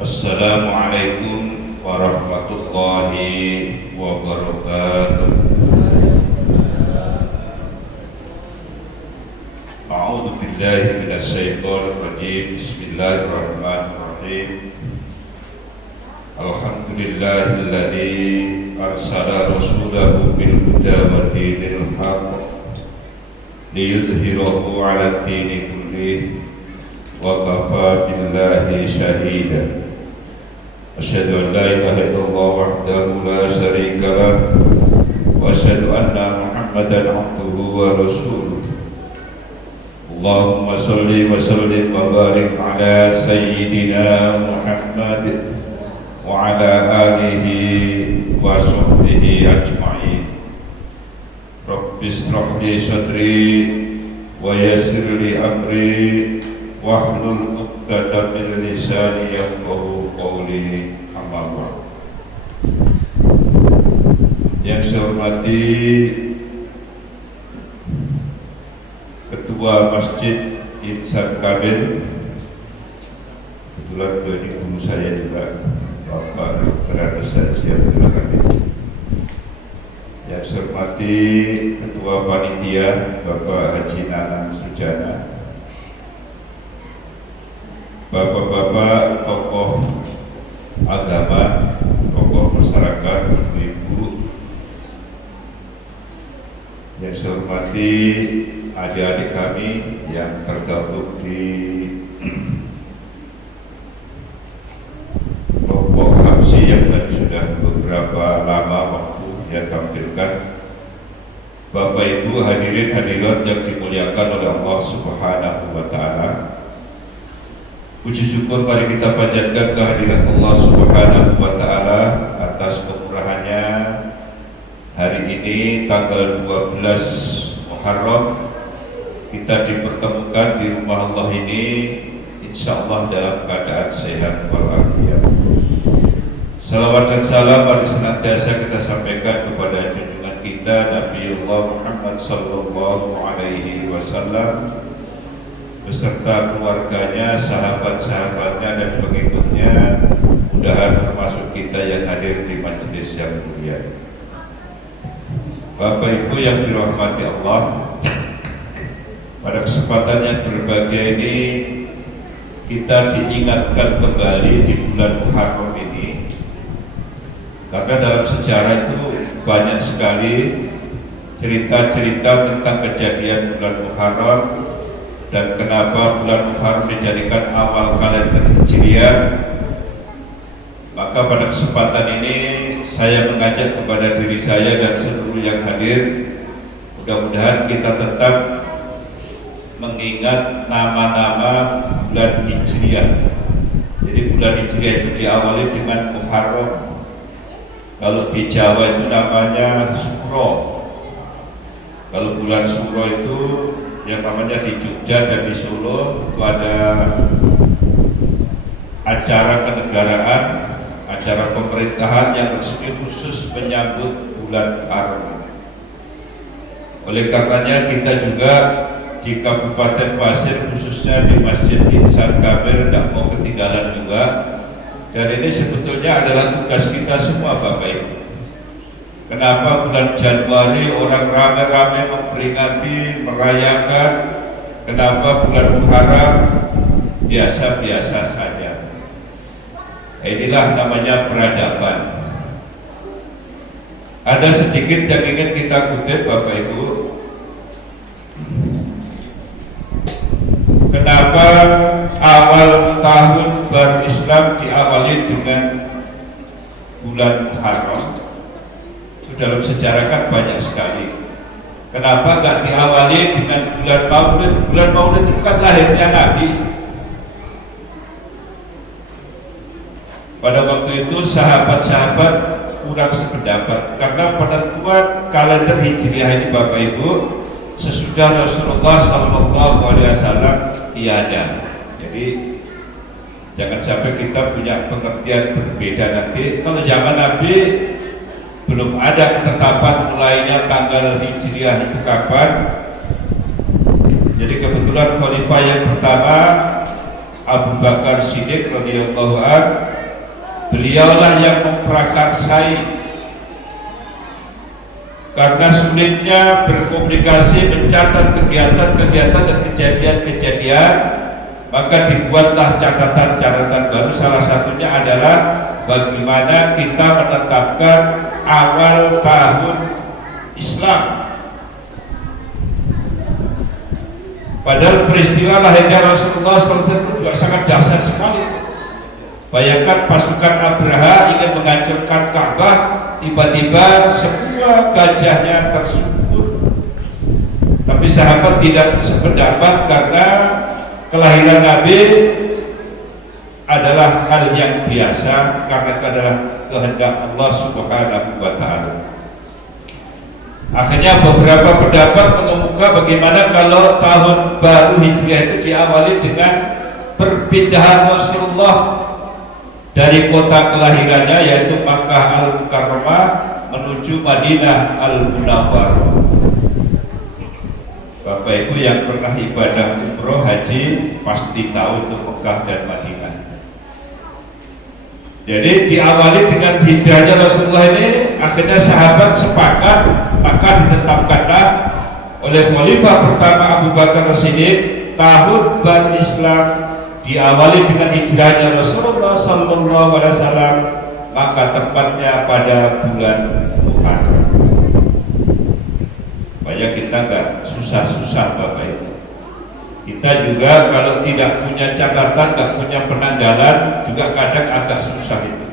Assalamualaikum warahmatullahi wabarakatuh. A'udzu billahi minasy syaithanir rajim. Bismillahirrahmanirrahim. Alhamdulillahilladzi arsala rasulahu bil huda wa dinil haqq liyudhhirahu 'ala ad-dini kullih wa kafa billahi shahida. Asyhadu an la ilaha illallah wahdahu la syarika lah wa asyhadu anna Muhammadan abduhu wa rasuluh. Allahumma shalli wa sallim wa barik ala sayyidina Muhammad wa ala alihi wa sahbihi ajma'in. Rabbi ishrah li sadri wa yassir li amri wahlul 'uqdatam min lisani yafqahu qawli. Amma ba'd. Yang saya hormati Ketua Masjid Insan Kamil, kebetulan beliau ini guru saya juga, Bapak Ratus Abdullah Kamil. Yang saya hormati Ketua Panitia Bapak Haji Nanang Sujana, Bapak-bapak tokoh agama, tokoh masyarakat, ibu-ibu. Yang saya hormati adik-adik kami yang tergabung di kelompok Hamsi yang tadi sudah beberapa lama waktu dia tampilkan. Bapak Ibu hadirin hadirat yang dimuliakan oleh Allah Subhanahu wa Ta'ala, puji syukur mari kita panjatkan kehadiran Allah Subhanahu wa Ta'ala atas kemurahannya. Hari ini tanggal 12 Muharram kita dipertemukan di rumah Allah ini, insya Allah dalam keadaan sehat walafiat. Salawat dan salam mari senantiasa kita sampaikan kepada junjungan kita Nabiullah Muhammad sallallahu alaihi wasallam beserta keluarganya, sahabat-sahabatnya dan pengikutnya, mudah-mudahan termasuk kita yang hadir di majelis yang mulia. Bapak Ibu yang dirahmati Allah, pada kesempatan yang berbahagia ini kita diingatkan kembali di bulan Muharram ini, karena dalam sejarah itu banyak sekali cerita-cerita tentang kejadian bulan Muharram dan kenapa bulan Muharram dijadikan awal kalender Hijriah. Maka pada kesempatan ini saya mengajak kepada diri saya dan seluruh yang hadir, mudah-mudahan kita tetap mengingat nama-nama bulan Hijriah. Jadi bulan Hijriah itu diawali dengan Muharram. Kalau di Jawa itu namanya Suro. Kalau bulan Suro itu yang namanya di Jogja dan di Solo itu ada acara kenegaraan, acara pemerintahan yang resmi khusus menyambut bulan Muharram. Oleh karenanya kita juga di Kabupaten Pasir, khususnya di Masjid Insan Kamil, tidak mau ketinggalan juga. Dan ini sebetulnya adalah tugas kita semua Bapak Ibu. Kenapa bulan Januari orang ramai-ramai memperingati, merayakan? Kenapa bulan Muharram biasa-biasa saja? Inilah namanya peradaban. Ada sedikit yang ingin kita kutip Bapak Ibu. Kenapa awal tahun baru Islam diawali dengan bulan Muharram? Itu dalam sejarah kan banyak sekali. Kenapa nggak diawali dengan bulan Maulid? Bulan Maulid itu kan lahirnya Nabi. Pada waktu itu sahabat-sahabat kurang sependapat karena penentuan kalender Hijriah ini Bapak Ibu sesudah Rasulullah SAW tiada. Jadi jangan sampai kita punya pengertian berbeda nanti. Kalau zaman Nabi belum ada ketetapan mulainya tanggal Hijriah itu kapan. Jadi kebetulan khalifah yang pertama Abu Bakar Siddiq radhiyallahu anhu, beliaulah yang memprakarsai. Karena sulitnya berkomunikasi, mencatat kegiatan-kegiatan dan kejadian-kejadian, maka dibuatlah catatan-catatan baru. Salah satunya adalah bagaimana kita menetapkan awal tahun Islam. Padahal peristiwa lahirnya Rasulullah SAW juga sangat dahsyat sekali. Bayangkan pasukan Abraha ingin menghancurkan Ka'bah, tiba-tiba semua gajahnya tersungkur. Tapi sahabat tidak sependapat karena kelahiran Nabi adalah hal yang biasa, karena itu adalah kehendak Allah Subhanahu wa Ta'ala. Akhirnya beberapa pendapat mengemuka bagaimana kalau tahun baru Hijriah itu diawali dengan perpindahan Rasulullah dari kota kelahirannya yaitu Makkah Al-Mukarramah menuju Madinah Al-Munawwarah. Bapak Ibu yang pernah ibadah umroh haji pasti tahu itu Makkah dan Madinah. Jadi diawali dengan hijrahnya Rasulullah ini, akhirnya sahabat sepakat, maka ditetapkanlah oleh Khalifah pertama Abu Bakar As-Siddiq tahun baru Islam diawali dengan hijrahnya Rasulullah Sallallahu Alaihi Wasallam, maka tepatnya pada bulan Muharram. Supaya kita nggak susah-susah Bapak Ibu. Kita juga kalau tidak punya catatan, nggak punya penanggalan, juga kadang agak susah itu.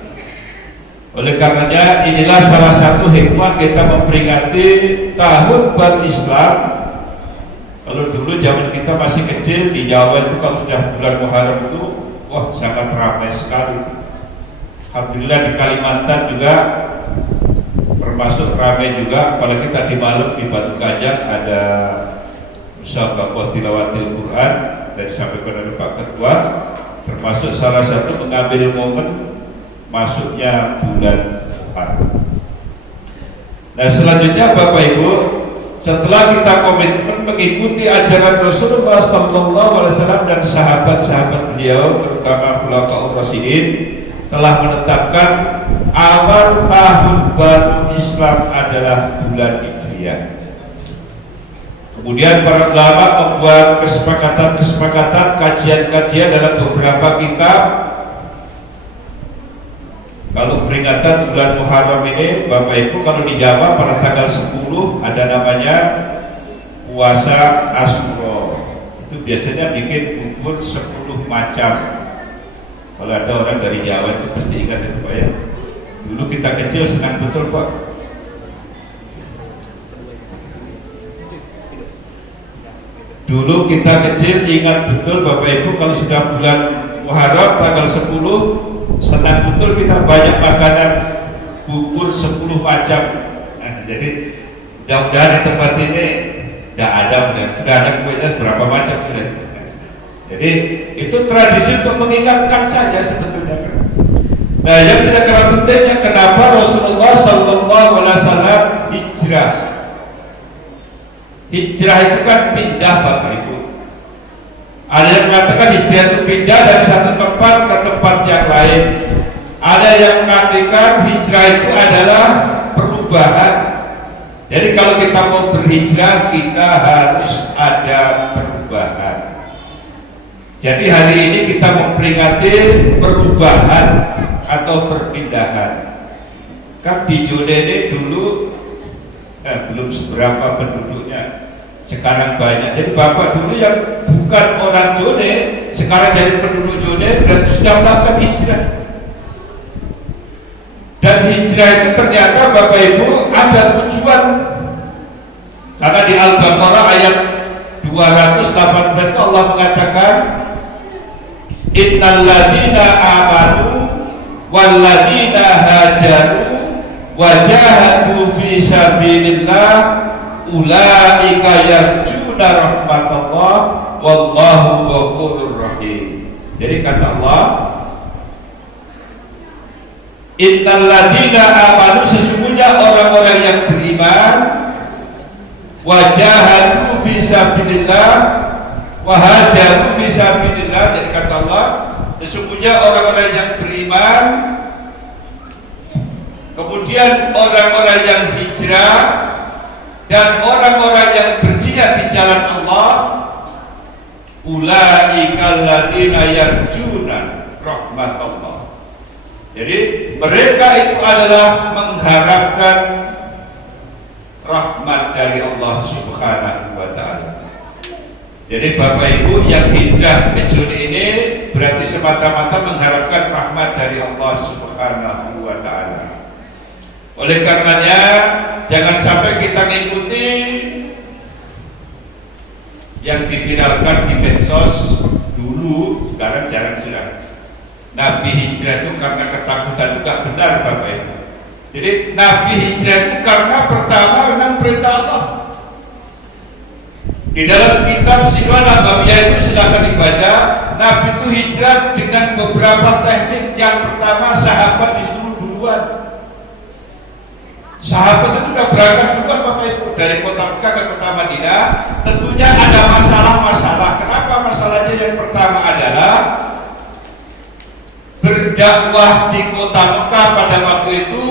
Oleh karenanya inilah salah satu hikmah kita memperingati tahun baru Islam. Kalau dulu zaman kita masih kecil di Jawa itu kalau sudah bulan Muharram itu wah sangat ramai sekali. Alhamdulillah di Kalimantan juga termasuk ramai juga, apalagi tadi malam di Batu Kajang ada musabaqah tilawatil Quran dari disampaikan oleh Pak Ketua, termasuk salah satu mengambil momen masuknya bulan Muharram. Nah selanjutnya Bapak Ibu, setelah kita komitmen mengikuti ajaran Rasulullah SAW dan sahabat-sahabat beliau, terutama Khulafaur Rasyidin, telah menetapkan awal tahun baru Islam adalah bulan Hijriah. Kemudian para ulama membuat kesepakatan, kajian-kajian dalam beberapa kitab. Kalau peringatan bulan Muharram ini Bapak Ibu, kalau di Jawa pada tanggal 10 ada namanya puasa Asyura. Itu biasanya bikin bubur 10 macam. Kalau ada orang dari Jawa itu pasti ingat itu Pak ya. Dulu kita kecil senang betul Pak. Dulu kita kecil ingat betul Bapak Ibu, kalau sudah bulan Muharram tanggal 10 senang betul kita banyak makanan bubur 10 macam. Nah, jadi mudah-mudahan di tempat ini tidak ada, sudah ada kebanyakan berapa macam sudah. Jadi itu tradisi untuk mengingatkan saja sebetulnya. Nah yang tidak kalah pentingnya, kenapa Rasulullah SAW hijrah? Hijrah itu kan pindah Bapak Ibu. Ada yang mengatakan hijrah itu pindah dari satu tempat ke tempat yang lain. Ada yang mengatakan hijrah itu adalah perubahan. Jadi kalau kita mau berhijrah, kita harus ada perubahan. Jadi hari ini kita memperingati perubahan atau perpindahan. Kan di Jone ini dulu belum seberapa penduduknya, sekarang banyak. Jadi Bapak dulu yang bukan orang Jone, sekarang jadi penduduk Jone, berarti sudah melakukan hijrah. Dan hijrah itu ternyata Bapak Ibu ada tujuan. Karena di Al-Baqarah ayat 218 Allah mengatakan, Innal ladina amanu wal ladina hajaru wajahadu fi sabilillah ulaika yarjuna rahmatullah wallahu ghafurur rahim. Jadi kata Allah, Innal ladina amanu, sesungguhnya orang-orang yang beriman, wajahadu fi sabilillah, Wahajaru fisabilillah. Jadi kata Allah, sesungguhnya orang-orang yang beriman, kemudian orang-orang yang hijrah, dan orang-orang yang berjihad di jalan Allah, ulaikal ladzina yarjuna rahmatullah. Jadi mereka itu adalah mengharapkan rahmat dari Allah Subhanahu wa ta'ala. Jadi Bapak Ibu yang hijrah ke Juni ini berarti semata-mata mengharapkan rahmat dari Allah Subhanahu wa ta'ala. Oleh karenanya jangan sampai kita ngikuti yang diviralkan di medsos dulu, sekarang jarang sudah. Nabi hijrah itu karena ketakutan, juga benar Bapak Ibu. Jadi Nabi hijrah itu karena pertama memang perintah Allah. Di dalam kitab Sirah Nabawiyah itu silahkan dibaca, Nabi itu hijrah dengan beberapa teknik. Yang pertama, sahabat disuruh duluan. Sahabat itu sudah berangkat duluan Bapak Ibu dari kota Mekah ke kota Madinah. Tentunya ada masalah-masalah. Kenapa masalahnya? Yang pertama adalah berdakwah di kota Mekah pada waktu itu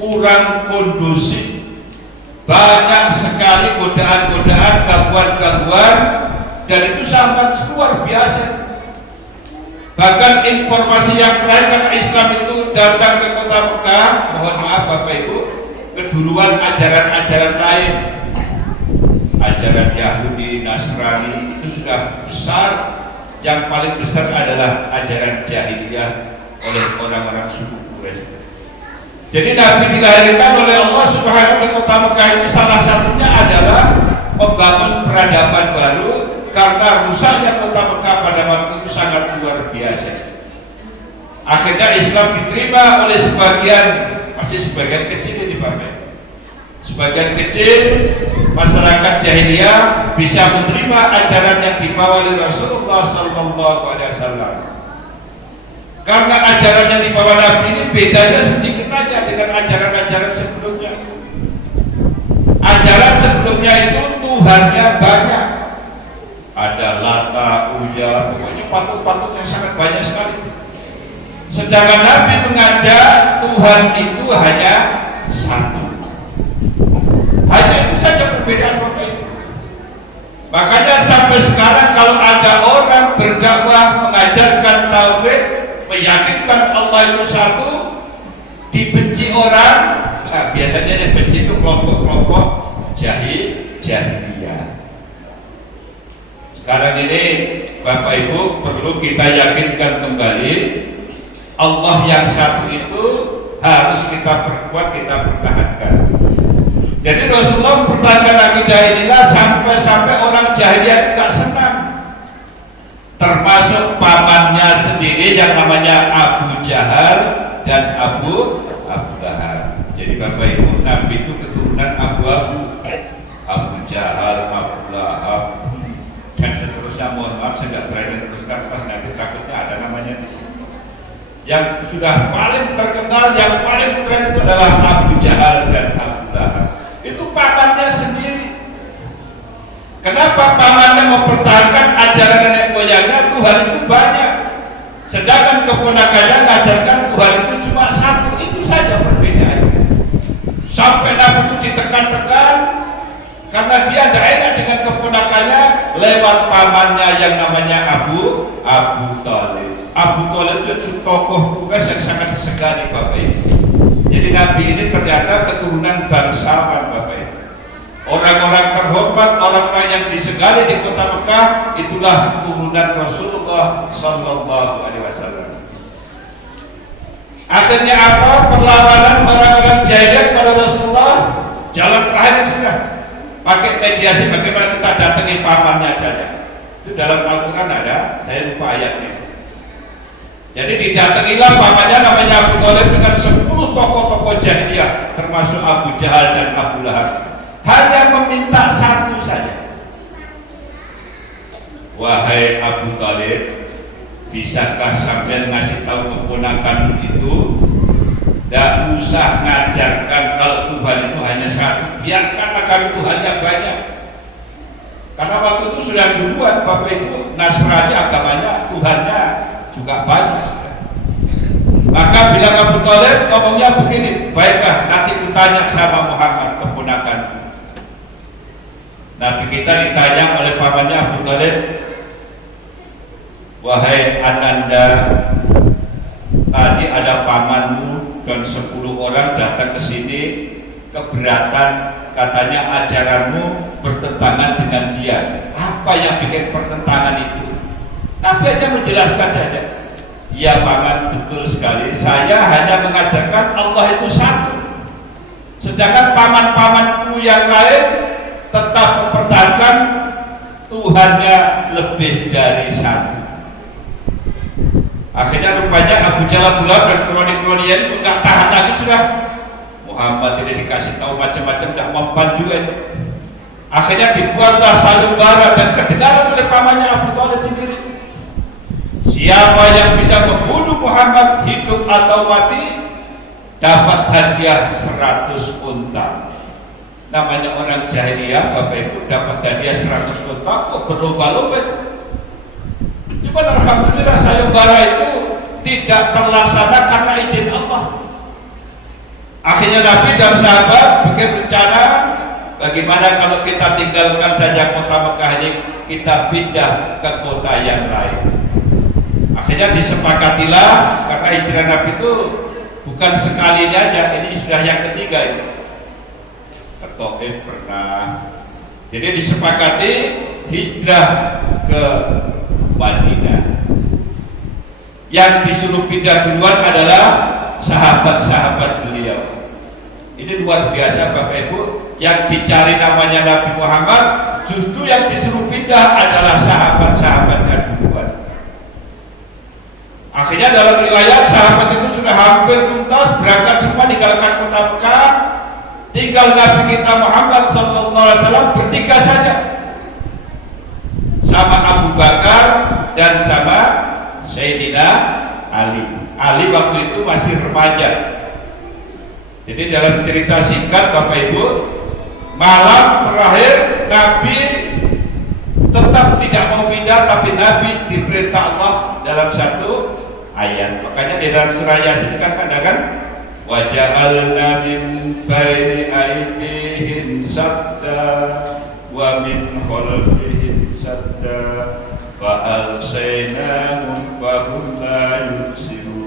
kurang kondusif. Banyak sekali godaan-godaan, gangguan-gangguan, dan itu sangat luar biasa. Bahkan informasi yang terakhir karena Islam itu datang ke kota Mekah, mohon maaf Bapak Ibu, keduluan ajaran-ajaran lain, ajaran Yahudi, Nasrani itu sudah besar. Yang paling besar adalah ajaran jahiliyah oleh orang-orang suku Quraisy. Jadi Nabi dilahirkan oleh Allah Subhanahu wa ta'ala di kota Mekah itu salah satunya adalah membangun peradaban baru, karena rusaknya kota Mekah pada waktu itu sangat luar biasa. Akhirnya Islam diterima oleh sebagian, masih sebagian kecil ini Bapak. Sebagian kecil masyarakat jahiliyah bisa menerima ajaran yang dibawa oleh Rasulullah SAW. Karena ajaran yang dibawa Nabi ini bedanya sedikit aja dengan ajaran-ajaran sebelumnya. Ajaran sebelumnya itu Tuhannya banyak, ada Lata, Uzza, pokoknya patung-patung yang sangat banyak sekali. Sedangkan Nabi mengajak Tuhan itu hanya satu. Hanya itu saja perbedaan Bapak Ibu. Makanya sampai sekarang kalau ada orang berdakwah mengajarkan tauhid, meyakinkan Allah itu satu, dibenci orang, nah, biasanya yang benci itu kelompok-kelompok jahiliyah. Sekarang ini Bapak Ibu perlu kita yakinkan kembali, Allah yang satu itu harus kita perkuat, kita pertahankan. Jadi Rasulullah mempertahankan akidah inilah sampai orang jahiliyah tidak senang. Termasuk pamannya sendiri yang namanya Abu Jahal dan Abu Lahab. Jadi Bapak Ibu, Nabi itu keturunan Abu Jahal, Abu Lahab, dan seterusnya. Mohon maaf saya tidak berani teruskan pas nanti takutnya ada namanya di sini. Yang sudah paling terkenal, yang paling tren itu adalah Abu Jahal dan Abu Lahab. Itu pamannya sendiri. Kenapa pamannya mempertahankan ajaran nenek moyangnya Tuhan itu banyak, sedangkan keponakannya mengajarkan Tuhan itu cuma satu? Itu saja perbedaannya. Sampai Nabi itu ditekan-tekan karena dia tidak enak dengan keponakannya lewat pamannya yang namanya Abu Thalib. Abu Thalib itu tokoh tugas yang sangat disegani Bapak Ibu. Jadi Nabi ini ternyata keturunan bangsawan Bapak Ibu. Orang-orang terhormat, orang-orang yang disegani di kota Mekah, itulah turunan Rasulullah Sallallahu Alaihi Wasallam. Akhirnya apa? Perlawanan orang-orang jahiliyah kepada Rasulullah, jalan terakhir sudah pakai mediasi, bagaimana kita datangi pamannya saja. Itu dalam Al-Quran ada, saya lupa ayatnya. Jadi didatangilah pamannya namanya Abu Thalib dengan 10 tokoh-tokoh jahiliyah, termasuk Abu Jahal dan Abu Lahab. Hanya meminta satu saja. Wahai Abu Thalib, bisakah sampai ngasih tahu keponakan itu, tidak usah ngajarkan kalau Tuhan itu hanya satu, biarkanlah kami Tuhannya banyak. Karena waktu itu sudah duluan Bapak Ibu, Nasrani agamanya, Tuhannya juga banyak. Maka bilang Abu Thalib ngomongnya begini, baiklah nanti kutanya sama Muhammad keponakan. Nabi kita ditanya oleh pamannya Abu Thalib, wahai Ananda, tadi ada pamanmu dan 10 orang datang ke sini keberatan, katanya ajaranmu bertentangan dengan dia. Apa yang bikin pertentangan itu? Nabi aja menjelaskan saja. Ya paman, betul sekali, saya hanya mengajarkan Allah itu satu, sedangkan paman-pamanku yang lain tetap mempertahankan Tuhannya lebih dari satu. Akhirnya rupanya Abu Jahal dan kroni-kroninya itu nggak tahan lagi sudah. Muhammad ini dikasih tahu macam-macam, tidak mempan juga. Akhirnya dibuatlah sayembara dan kedengaran oleh pamannya Abu Thalib sendiri. Siapa yang bisa membunuh Muhammad hidup atau mati dapat hadiah 100 unta. Namanya orang jahiliyah Bapak Ibu, dapat hadiah 100 unta kok berlomba-lomba. Cuman alhamdulillah sayembara itu tidak terlaksana karena izin Allah. Akhirnya Nabi dan sahabat bikin rencana, bagaimana kalau kita tinggalkan saja kota Mekah ini, kita pindah ke kota yang lain. Akhirnya disepakatilah, karena hijrah Nabi itu bukan sekali aja, ini sudah yang ketiga ini. Ke Taif pernah. Jadi disepakati hijrah ke Madinah. Yang disuruh pindah duluan adalah sahabat-sahabat beliau. Ini luar biasa Bapak Ibu, yang dicari namanya Nabi Muhammad, justru yang disuruh pindah adalah sahabat-sahabatnya duluan. Akhirnya dalam riwayat sahabat itu sudah hampir tuntas berangkat semua meninggalkan kota Mekah, tinggal Nabi kita Muhammad SAW bertiga saja, sama Abu Bakar dan sama Sayyidina Ali. Ali waktu itu masih remaja. Jadi dalam cerita singkat Bapak Ibu, malam terakhir Nabi tetap tidak mau pindah, tapi Nabi diperintah Allah dalam satu ayat. Makanya di dalam surah Yasin kan ada kan, wa ja'alna min baini aydihim sadda wa min khalfihim sadda fa alsaynahum fa hum la yubsirun.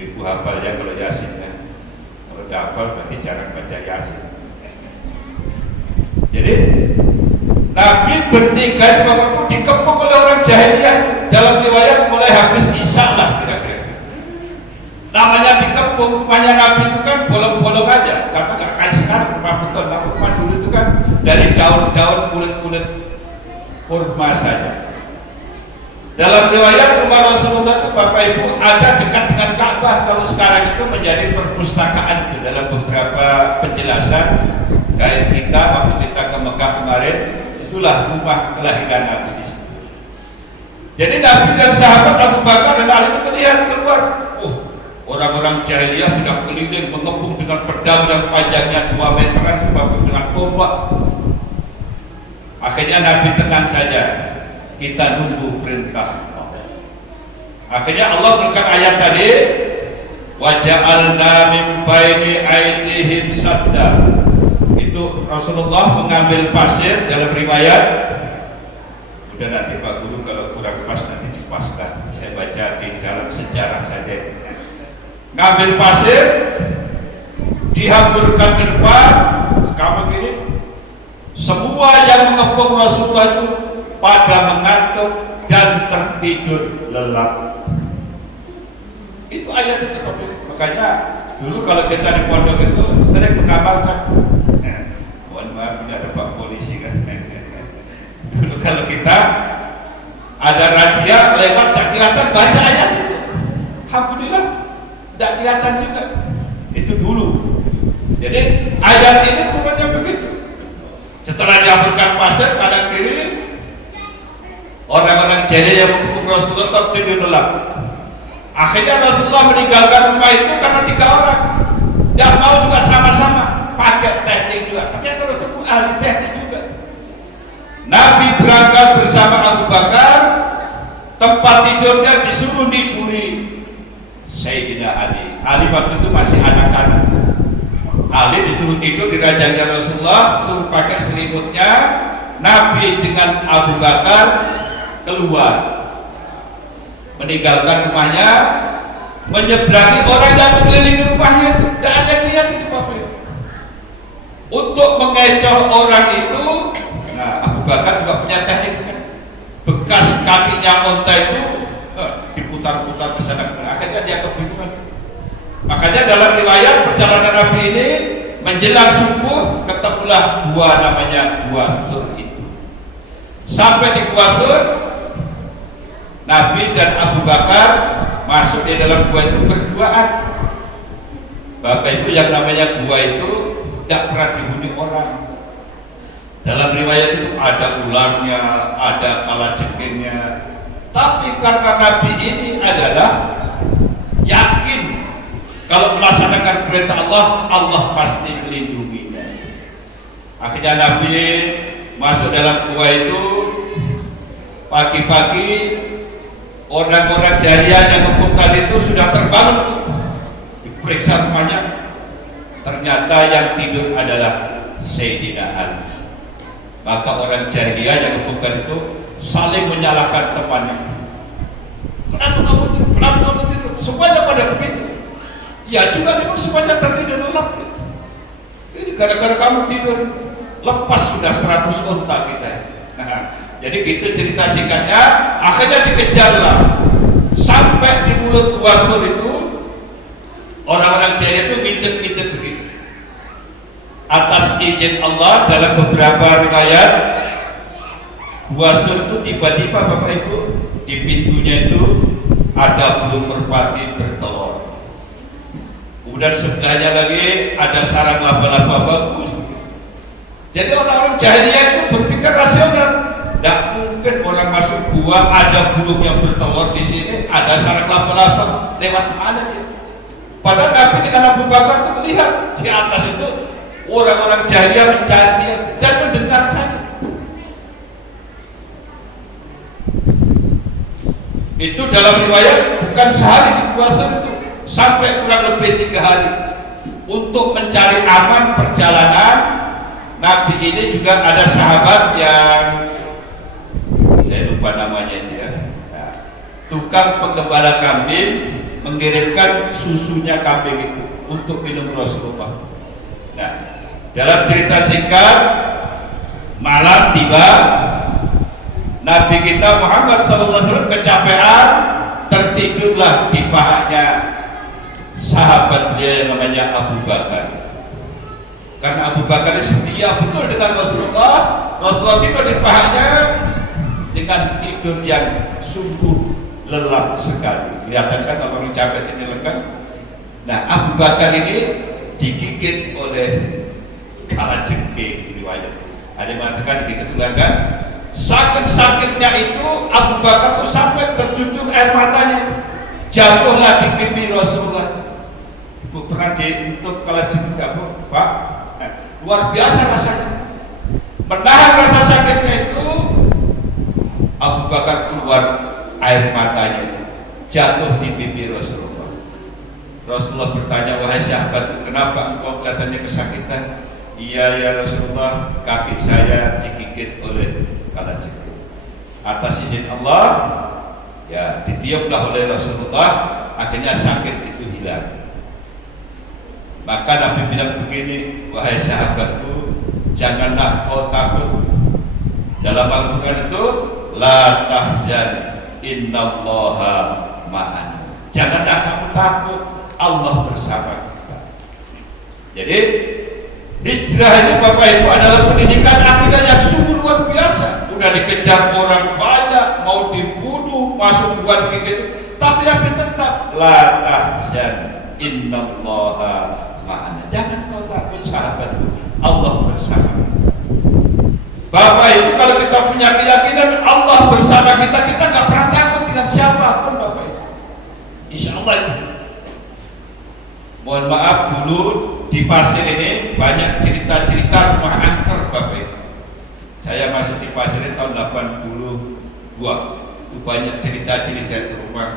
Ibu hafalnya kalau Yasin ya. Kalau tidak hafal berarti jarang baca Yasin. Jadi Nabi bertiga di Bapakku dikepung oleh orang jahiliyah itu. Dalam riwayat mulai habis isya lah kira-kira. Namanya dikepung, rumahnya Nabi itu kan bolong-bolong aja, karena gak kayak sekarang rumah beton. Nah, rumah dulu itu kan dari daun-daun kulit-kulit kurma saja. Dalam riwayat rumah Rasulullah itu Bapak Ibu ada dekat dengan Ka'bah. Kalau sekarang itu menjadi perpustakaan itu. Dalam beberapa penjelasan kayak kita waktu kita ke Mekah kemarin, itulah rumah kelahiran Nabi. Jadi Nabi dan sahabat Abu Bakar dan Ali itu melihat keluar. Orang-orang jahiliyah sudah keliling mengepung dengan pedang yang panjangnya 2 meteran, dengan tombak. Akhirnya Nabi tenang saja, kita nunggu perintah. Akhirnya Allah berikan ayat tadi, wa ja'alna min baini aydihim sadda. Itu Rasulullah mengambil pasir dalam riwayat. Udah nanti Pak Guru kalau kurang pas nanti dipaskan. Saya baca di dalam sejarah saja. Ngambil pasir, dihamburkan ke depan, kamu gini. Semua yang mengepung Rasulullah itu pada mengantuk dan tertidur lelap. Itu ayat itu. Makanya dulu kalau kita di pondok itu sering mengamalkan. Mohon maaf, tidak ada Pak Polisi kan. Dulu kalau kita ada razia lewat tak kelihatan, baca ayat itu. Alhamdulillah tidak kelihatan juga. Itu dulu. Jadi ayat ini turunnya begitu. Setelah dihamburkan pasir kanan kiri, orang-orang jahiliyah yang menghukum Rasulullah tertidur lelap. Akhirnya Rasulullah meninggalkan rumah itu karena 3 orang. Tidak mau juga sama-sama pakai teknik juga. Ternyata Rasulullah ahli teknik juga. Nabi berangkat bersama Abu Bakar, tempat tidurnya disuruh niduri Sayyidina Ali. Ali waktu itu masih anak-anak. Ali disuruh tidur di rajanya Rasulullah, suruh pakai selimutnya. Nabi dengan Abu Bakar keluar, meninggalkan rumahnya, menyeberangi orang yang mengelilingi rumahnya itu. Tidak ada yang lihat itu Bapak Ibu. Untuk mengecoh orang itu, nah Abu Bakar juga punya teknik kan. Bekas kakinya onta itu diputar-putar ke sana kemana. Akhirnya dia kebingungan. Makanya dalam riwayat perjalanan Nabi ini menjelang subuh ketemulah gua namanya Gua Sur itu. Sampai di Gua Sur, Nabi dan Abu Bakar masuk di dalam gua itu berduaan. Bapak Ibu, yang namanya gua itu tidak pernah dihuni orang. Dalam riwayat itu ada ularnya, ada kalajengkingnya. Tapi karena Nabi ini adalah yakin kalau melaksanakan perintah Allah, Allah pasti melindunginya. Akhirnya Nabi masuk dalam gua itu. Pagi-pagi orang-orang jariah yang mengumpulkan itu sudah terbangun, diperiksa rumahnya. Ternyata yang tidur adalah Sayyidina Ali. Maka orang jariah yang mengumpulkan itu saling menyalahkan temannya. Kenapa kamu tidur? Kenapa kamu tidur? Semuanya pada begitu. Ya juga memang semuanya tertidur lelap. Ini gara-gara kamu tidur, lepas sudah 100 unta kita. Jadi gitu cerita singkatnya. Akhirnya dikejarlah sampai di mulut Gua Sur itu. Orang-orang jahiliyah itu ngintip-ngintip begitu. Atas izin Allah dalam beberapa riwayat, Gua Sur itu tiba-tiba Bapak Ibu di pintunya itu ada burung merpati bertelur. Kemudian sebelahnya lagi ada sarang laba-laba bagus. Jadi orang-orang jahiliyah itu berpikir rasional. Tidak mungkin orang masuk gua ada burung yang bertelur di sini, ada sarang laba-laba. Lewat mana dia? Padahal Nabi dengan Abu Bakar itu melihat di atas itu orang-orang jahiliyah mencari dia dan mendengar saja. Itu dalam riwayat bukan sehari di Gua Sur itu, sampai kurang lebih 3 hari untuk mencari aman perjalanan. Nabi ini juga ada sahabat yang saya lupa namanya itu ya, nah, tukang penggembala kambing, mengirimkan susunya kambing itu untuk minum Rasulullah. Nah, dalam cerita singkat, malam tiba, Nabi kita Muhammad SAW kecapean, tertidurlah di pahanya sahabat dia yang namanya Abu Bakar. Karena Abu Bakar ini setia betul dengan Rasulullah. Rasulullah tiba di pahanya dengan tidur yang sungguh lelap sekali. Kelihatan kan orang capek ini kan. Nah, Abu Bakar ini digigit oleh kalajengking riwayat. Ada yang mengatakan digigit ular kan. Sakit-sakitnya itu Abu Bakar tuh sampai terjunjung air matanya, jatuhlah di pipi Rasulullah. Bu pernah untuk kalajengking nggak Bu? Pak, nah, luar biasa rasanya. Menahan rasa sakitnya itu, Abu Bakar keluar air matanya, jatuh di pipi Rasulullah. Rasulullah bertanya, wahai sahabat, kenapa engkau kelihatannya kesakitan? Iya ya Rasulullah, kaki saya digigit oleh kalajengking. Atas izin Allah, ya ditiuplah oleh Rasulullah, akhirnya sakit itu hilang. Maka Nabi bilang begini, wahai sahabatku, janganlah kau takut. Dalam Al-Quran itu, la tahzan, innallaha ma'ana. Janganlah kamu takut, Allah bersama kita. Jadi hijrah ini Bapak Ibu adalah pendidikan akidah yang sungguh luar biasa. Sudah dikejar orang banyak, mau dibunuh, masuk buat digigit, tapi Nabi tetap la tahzan, innallaha ma'ana. Jangan kau takut sahabatku, Allah bersama kita. Bapak Ibu, kalau kita punya keyakinan Allah bersama kita, kita nggak pernah takut dengan siapapun Bapak Ibu. Insya Allah itu. Mohon maaf, dulu di pasir ini banyak cerita-cerita rumah angker Bapak Ibu. Saya masuk di pasar ini tahun 82. Banyak cerita-cerita itu rumah.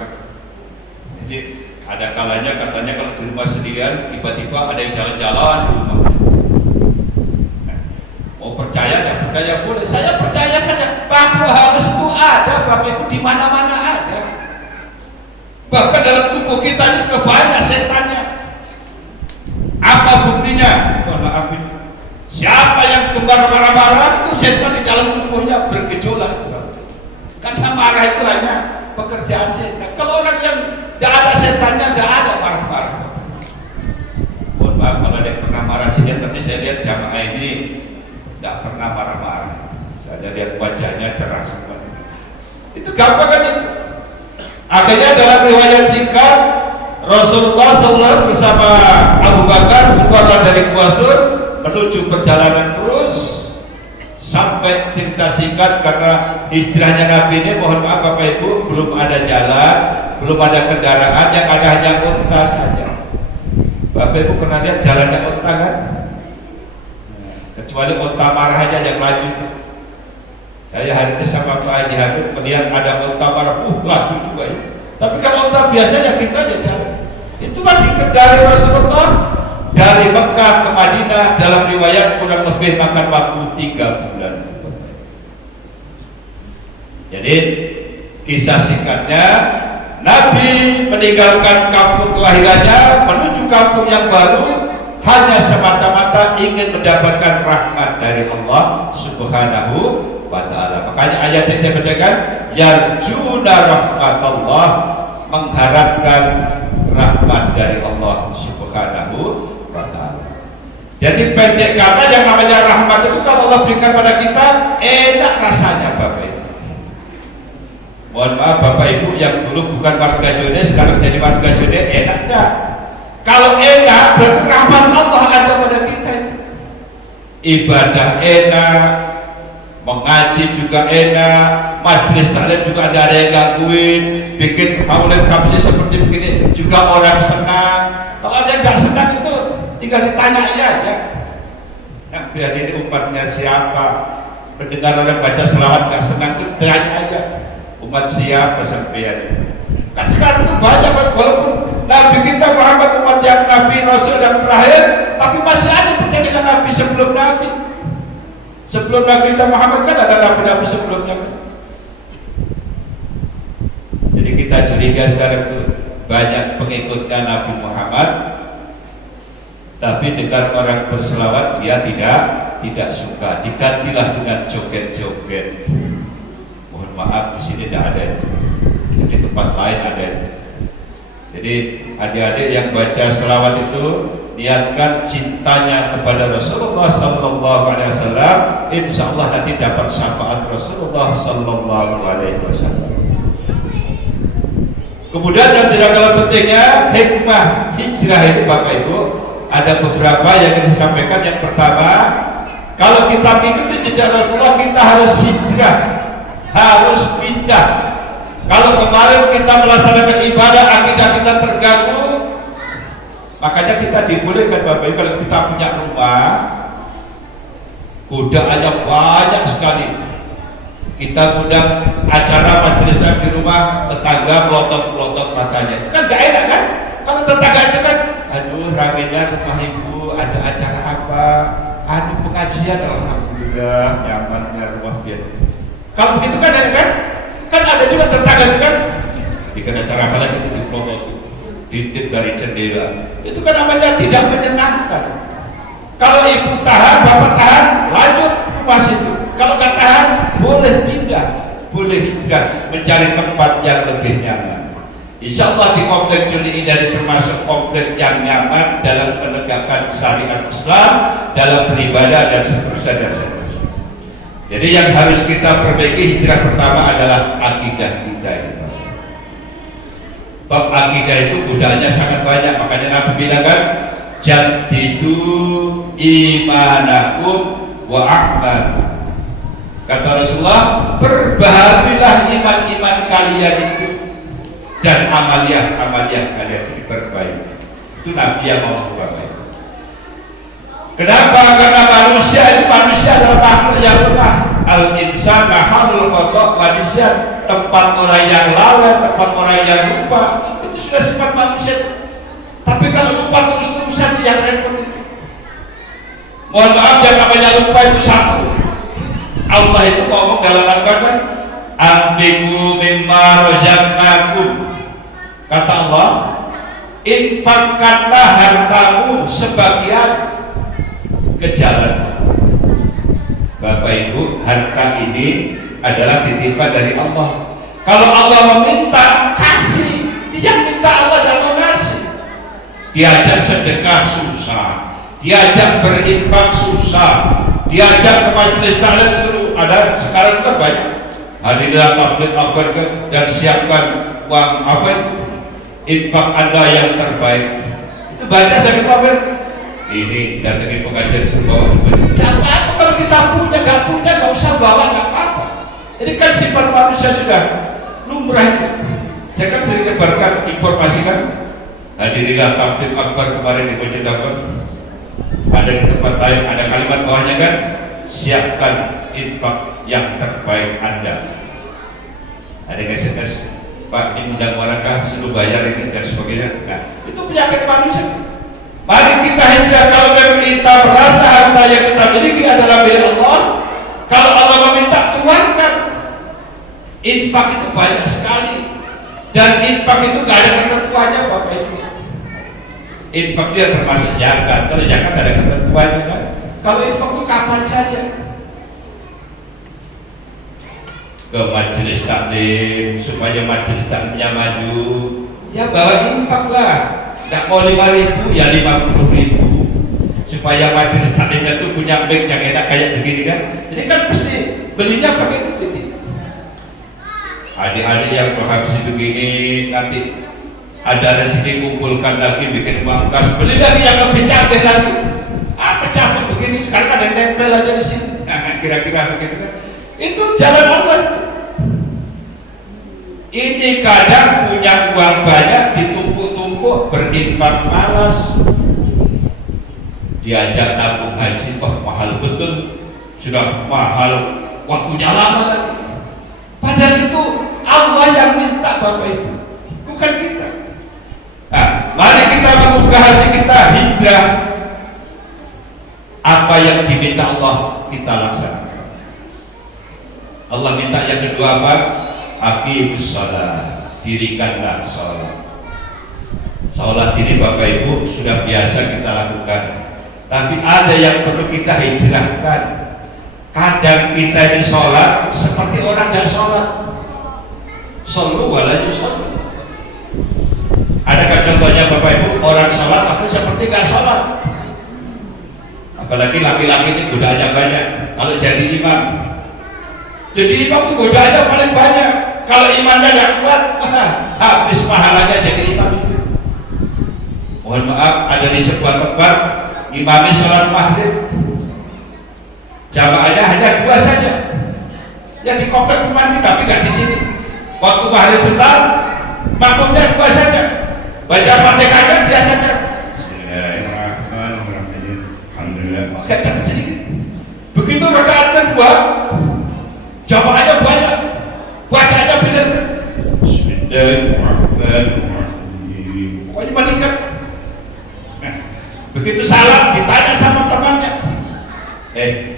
Jadi ada kalanya katanya kalau di rumah sendirian tiba-tiba ada yang jalan-jalan di rumah. Mau percaya nggak percaya boleh. Saya percaya saja. Makhluk halus itu ada, Bapak Ibu, di mana-mana ada. Bahkan dalam tubuh kita ini sudah banyak setannya. Apa buktinya? Maaf, siapa yang gemar marah-marah itu setan di dalam tubuhnya bergejolak. Karena marah itu hanya pekerjaan setan. Kalau orang yang tidak ada setannya, tidak ada marah-marah. Mohon maaf kalau ada yang pernah marah sini, tapi saya lihat jamaah ini tidak pernah marah-marah. Saya lihat wajahnya cerah semua. Itu gampang kan itu. Akhirnya dalam riwayat singkat, Rasulullah SAW bersama Abu Bakar keluar dari Gua Sur menuju perjalanan terus sampai cerita singkat karena hijrahnya Nabi ini, mohon maaf Bapak Ibu, belum ada jalan, belum ada kendaraan, yang ada hanya unta saja. Bapak Ibu pernah lihat jalannya unta kan? Kecuali unta marah aja yang laju itu. Saya hari ini sama Pak Haji Habib melihat ada unta marah, laju juga ya. Tapi kalau unta biasa ya kita aja jalan. Itulah dari Rasulullah dari Mekah ke Madinah dalam riwayat kurang lebih makan waktu 3 bulan. Jadi kisah singkatnya, Nabi meninggalkan kampung kelahirannya menuju kampung yang baru hanya semata-mata ingin mendapatkan rahmat dari Allah Subhanahu wa ta'ala. Makanya ayat yang saya bacakan, yarjuna rahmatullah, mengharapkan rahmat dari Allah Subhanahu wa ta'ala. Jadi pendek kata, yang namanya rahmat itu kalau Allah berikan pada kita enak rasanya Bapak Ibu. Mohon maaf Bapak Ibu yang dulu bukan warga Jone sekarang jadi warga Jone, enak enggak? Kalau enak berarti rahmat Allah ada pada kita. Ibadah enak, mengaji juga enak, majelis taklim juga ada yang gangguin, bikin maulid khamsi seperti begini juga orang senang. Kalau ada yang nggak senang itu tinggal ditanya aja. Nah, biar ini umatnya siapa? Mendengar orang baca selawat nggak senang itu tanya aja. Umat siapa sampean? Kan sekarang itu banyak, walaupun Nabi kita Muhammad umat yang Nabi Rasul yang terakhir, tapi masih ada percaya dengan Nabi sebelum Nabi. Sebelum Nabi kita Muhammad kan ada Nabi-Nabi sebelumnya. Jadi kita curiga sekarang itu banyak pengikutnya Nabi Muhammad, tapi dengan orang berselawat dia tidak suka, digantilah dengan joget-joget. Mohon maaf di sini tidak ada itu, di tempat lain ada itu. Jadi adik-adik yang baca selawat itu niatkan cintanya kepada Rasulullah Sallallahu Alaihi Wasallam, insya Allah nanti dapat syafaat Rasulullah Sallallahu Alaihi Wasallam. Kemudian yang tidak kalah pentingnya hikmah hijrah ini Bapak Ibu, ada beberapa yang ingin disampaikan. Yang pertama, kalau kita mengikuti jejak Rasulullah kita harus hijrah, harus pindah. Kalau kemarin kita melaksanakan ibadah, akidah kita terganggu, makanya kita dibolehkan Bapak Ibu, kalau kita punya rumah, godaannya banyak sekali. Kita undang acara majelis di rumah, tetangga melotot-melotot matanya. Itu kan gak enak kan? Kalau tetangga itu kan, aduh ramenya rumah ibu, ada acara apa? Aduh pengajian, alhamdulillah nyamannya rumah dia. Kalau begitu kan enak kan? Kan ada juga tetangga itu kan, bikin acara apa lagi itu dipelotot, ditip dari jendela. Itu kan namanya tidak menyenangkan. Kalau ibu tahan, bapak tahan, lanjut rumah situ. Kalau nggak tahan, boleh pindah, boleh hijrah, mencari tempat yang lebih nyaman. Insya Allah di komplek Juni ini dari termasuk komplek yang nyaman dalam menegakkan syariat Islam, dalam beribadah dan seterusnya dan seterusnya. Jadi yang harus kita perbaiki hijrah pertama adalah akidah kita ini. Bab akidah itu godaannya sangat banyak, makanya Nabi bilang kan, jadidu imanakum wa a'mal. Kata Rasulullah, perbaharilah iman-iman kalian itu dan amaliyah-amaliyah kalian diperbaiki. Itu Nabi yang mau berbaik. Kenapa? Karena manusia adalah makhluk yang lemah. al insan mahalul khotok manusia, tempat orang yang lalai, tempat orang yang lupa, itu sudah sifat manusia. Tapi kalau lupa terus-terusan yang repot itu. Mohon maaf, yang namanya lupa itu satu. Allah itu ngomong dalam Al-Quran, anfiqu mimma razaqnakum. Kata Allah, infakkanlah hartamu sebagian ke jalan. Bapak Ibu, harta ini adalah titipan dari Allah. Kalau Allah meminta, kasih. Dia minta, Allah tidak mau kasih. Diajak sedekah susah, diajak berinfak susah, diajak ke majelis taklim seru. Ada sekarang juga banyak. Hadirlah tabligh akbar dan siapkan uang apa itu? Infak Anda yang terbaik. Itu baca saya kabar. Ini datangin pengajian sebawa. Tidak apa-apa kalau kita punya, nggak usah bawa, nggak apa-apa. Ini kan sifat manusia sudah lumrah. Saya kan sering tebarkan informasi kan. Hadirilah tabligh akbar kemarin di Mojokerto. Ada di tempat lain, ada kalimat bawahnya kan, siapkan infak yang terbaik Anda. Ada SMS, Pak, ini undang warakah, suruh bayar ini dan sebagainya. Nah, itu penyakit manusia. Mari kita hijrah. Kalau memang kita merasa harta yang kita miliki adalah milik Allah, kalau Allah meminta, keluarkan. Infak itu banyak sekali, dan infak itu gak ada ketentuannya Bapak Ibu. Infak dia termasuk zakat. Kalau zakat ada ketentuannya kan. Kalau infak itu kapan saja. Ke majelis taklim supaya majelis taklimnya maju, ya bawa infak lah. Tidak mau 5.000 ya 50.000 supaya majelis taklimnya itu punya mic yang enak kayak begini kan. Jadi kan pasti belinya pakai itu. Adik-adik yang berhabis begini nanti ada rezeki, kumpulkan lagi, bikin uang kas, beli lagi yang lebih canggih lagi. Apa canggih begini? Sekarang ada yang nempel aja di sini. Nah, kira-kira begitu kan. Itu jalan Allah. Ini kadang punya uang banyak ditumpuk-tumpuk, berinfak malas. Diajak nabung haji, wah mahal betul, sudah mahal, waktunya lama lagi. Padahal itu Allah yang minta Bapak Ibu, bukan kita. Nah, mari kita membuka hati kita, hijrah. Apa yang diminta Allah kita laksanakan. Allah minta yang kedua apa? Aqimus shalah, dirikanlah salat. Salat ini Bapak Ibu sudah biasa kita lakukan, tapi ada yang perlu kita hijrahkan. Kadang kita di salat seperti orang yang salat. Shallu wala yusallu. Adakah contohnya Bapak Ibu, orang salat tapi seperti nggak salat? Apalagi laki-laki ini godaannya banyak. Kalau jadi imam itu godaannya paling banyak. Kalau imannya nggak kuat, habis pahalanya jadi imam itu. Mohon maaf, ada di sebuah tempat imamnya sholat maghrib, jamaahnya hanya 2 saja. Ya di komplek rumah kita, tapi nggak di sini. Waktu maghrib sebentar, makmumnya 2 saja. Baca Fatihahnya dia saja. Alhamdulillah. Kecil sedikit. Begitu rakaat kedua, jamaahnya banyak. Bacanya benar kan? Bismillahirrahmanirrahim. Pokoknya meningkat. Nah, begitu salam ditanya sama temannya,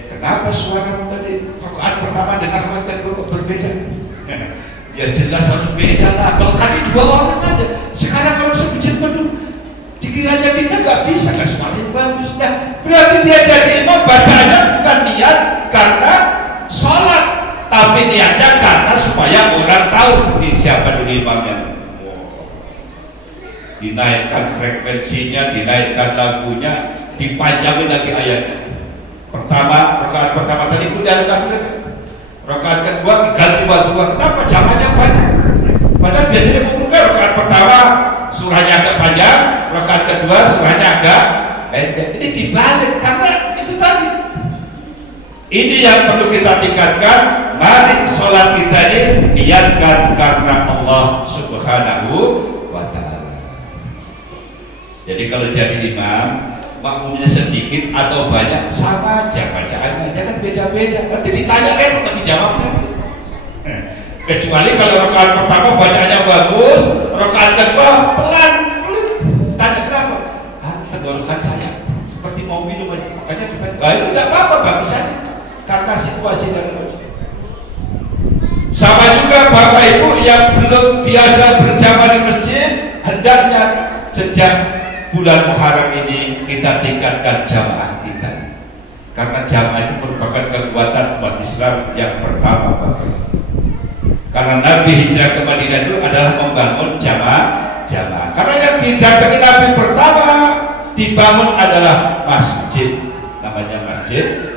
kenapa suaramu tadi rakaat pertama dengan rakaat kedua berbeda? Ya jelas harus beda lah. Kalau tadi 2 orang aja, sekarang kalau sebujur penuh, dikiranya kita nggak bisa, nggak semakin bagus. Nah, berarti dia jadi imam, bacanya bukan niat karena sholat, tapi niatnya karena supaya orang tahu siapa dulu imamnya. Dinaikkan frekuensinya, dinaikkan lagunya, dipanjangin lagi ayatnya. Rakaat pertama tadi kuliah kafir, rakaat kedua ganti 2. Kenapa? Jamanya banyak. Padahal biasanya bukan rakaat pertama surahnya agak panjang, rakaat kedua surahnya agak pendek. Ini dibalik karena itu tadi. Ini yang perlu kita tingkatkan. Mari sholat kita ini niatkan karena Allah Subhanahu wa ta'ala. Jadi kalau jadi imam, makmumnya sedikit atau banyak sama aja bacaannya, jangan beda-beda. Nanti ditanya repot tapi jawabnya. Kecuali kalau rakaat pertama bacaannya bagus, rakaat kedua pelan. Tanya kenapa? Tenggorokan saya seperti mau minum aja, makanya coba. Itu tidak apa-apa, bagus saja karena situasi dan kondisi. Sama juga Bapak Ibu yang belum biasa berjamaah di masjid, hendaknya sejak bulan Muharram ini kita tingkatkan jamaah kita, karena jamaah itu merupakan kekuatan umat Islam yang pertama, Bapak Ibu. Karena Nabi hijrah ke Madinah itu adalah membangun jamaah. Karena yang didatangi Nabi pertama dibangun adalah masjid, namanya masjid.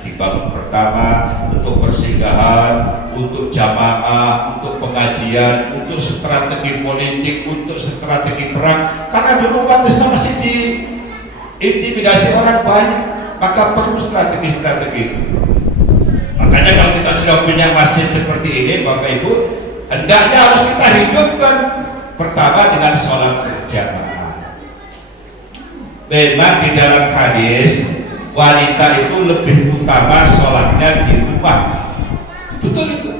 Dibangun pertama untuk persinggahan, untuk jamaah, untuk pengajian, untuk strategi politik, untuk strategi perang. Karena dulu umat Islam masih diintimidasi orang banyak, maka perlu strategi-strategi itu. Makanya kalau kita sudah punya masjid seperti ini, Bapak Ibu, hendaknya harus kita hidupkan pertama dengan sholat berjamaah. Memang di dalam hadis wanita itu lebih utama sholatnya di rumah, betul itu.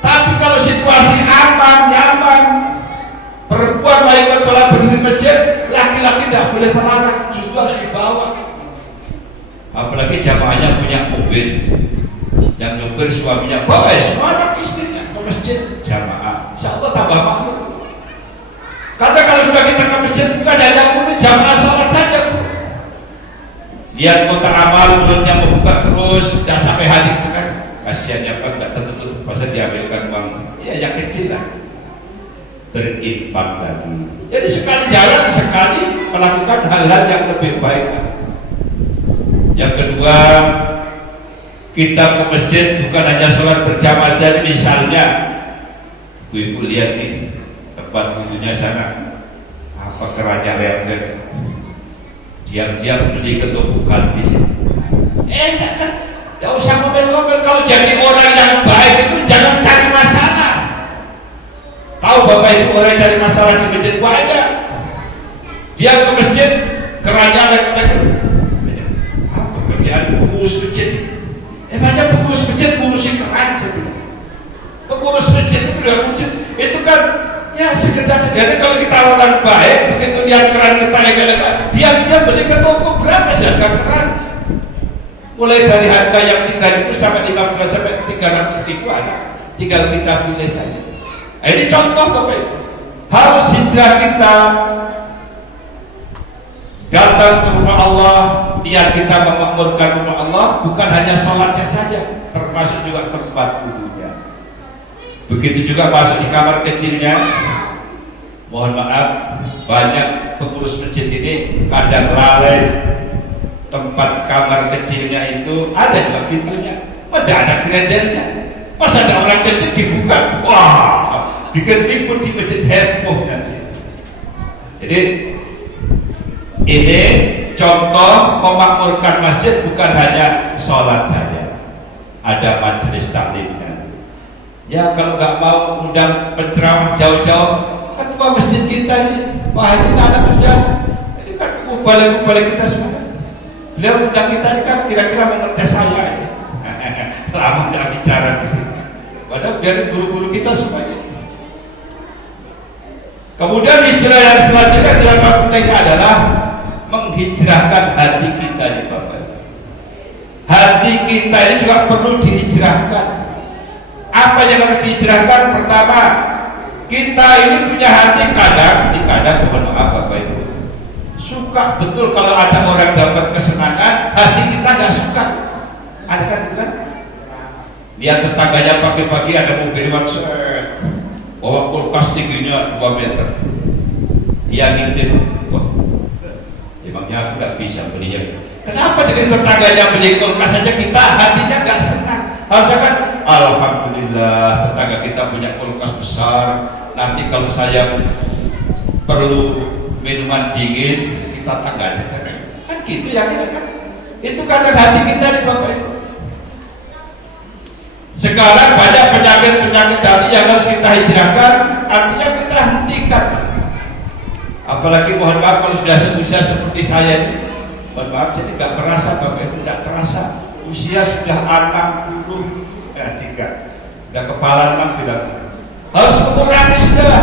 Tapi kalau situasi aman, nyaman, perempuan mau ikut sholat di masjid, laki-laki tidak boleh melarang, justru harus dibawa. Apalagi jamaahnya punya mobil, yang nyopir suaminya bawa semua anak istrinya ke masjid jamaah, insya Allah tambah makmur. Karena kalau sudah kita ke masjid bukan hanya murni jamaah sholat saja, Bu. Lihat kotak amal mulutnya membuka terus, tidak sampai hati gitu kan, kasihan ya Pak, tidak tertutup, masa diambilkan uang ya yang kecil lah, berinfak lagi. Jadi sekali jalan sekali melakukan hal-hal yang lebih baik. Yang kedua, kita ke masjid bukan hanya sholat berjamaah saja. Misalnya ibu lihat nih tempat wudhunya sana, apa kerannya lihat-lihat, diam-diam beli ketumbukan di sini. Enak kan, tidak usah ngomel-ngomel. Kalau jadi orang yang baik itu jangan cari masalah. Tahu Bapak Ibu orang cari masalah di masjid banyak. Dia ke masjid kerannya ada apa kerjaan pengurus masjid? Banyak pengurus masjid ngurusin keran, saya bilang. Pengurus masjid itu tidak ngurusin, itu kan ya sekedar. Jadi kalau kita orang baik, begitu lihat keran kita legal-legal, diam-diam beli ke toko. Berapa sih harga keran? Mulai dari harga yang 3.000 sampai 15 sampai 300.000 ada, tinggal kita pilih saja. Ini contoh Bapak Ibu. Harus hijrah kita datang ke rumah Allah, niat kita memakmurkan rumah Allah, bukan hanya sholatnya saja, termasuk juga tempat wudhunya. Begitu juga masuk di kamar kecilnya. Mohon maaf, banyak pengurus masjid ini kadang lalai, tempat kamar kecilnya itu ada juga pintunya, ada kerendelnya. Pas ada orang kecil dibuka, wah, bikin ribut di masjid, heboh nanti. Jadi ini contoh memakmurkan masjid bukan hanya sholat saja, ada majelis taklimnya. Ya kalau nggak mau undang penceramah jauh-jauh, ketua masjid kita nih Pak Haji Nana sudah, ini kan mubalik kita semua. Beliau undang kita ini kan kira-kira mengetes saya ya. Lama nggak bicara di sini. Padahal dari guru-guru kita semuanya. Kemudian hijrah yang selanjutnya dalam pentingnya adalah menghijrahkan hati kita di Bapak. Hati kita ini juga perlu dihijrahkan. Apa yang harus dihijrahkan? Pertama, kita ini punya hati kadang mohon maaf Bapak Ibu, suka betul kalau ada orang dapat kesenangan, hati kita nggak suka. Ada kan itu kan? Lihat tetangganya pagi-pagi ada mobil WhatsApp, bawa kulkas tingginya 2 meter, dia ngintip, wah, emangnya aku nggak bisa belinya. Kenapa jadi tetangganya beli kulkas saja kita hatinya nggak senang? Harusnya kan, alhamdulillah tetangga kita punya kulkas besar. Nanti kalau saya perlu minuman dingin, kita tangganya kan gitu ya kan? Itu karena hati kita nih Bapak Ibu. Sekarang banyak penyakit hati yang harus kita hijrahkan, artinya kita hentikan. Apalagi mohon maaf kalau sudah seusia seperti saya ini, mohon maaf saya nggak merasa Bapak Ibu, nggak terasa usia sudah 63, udah kepala 6 bilang harus mengurangi sudah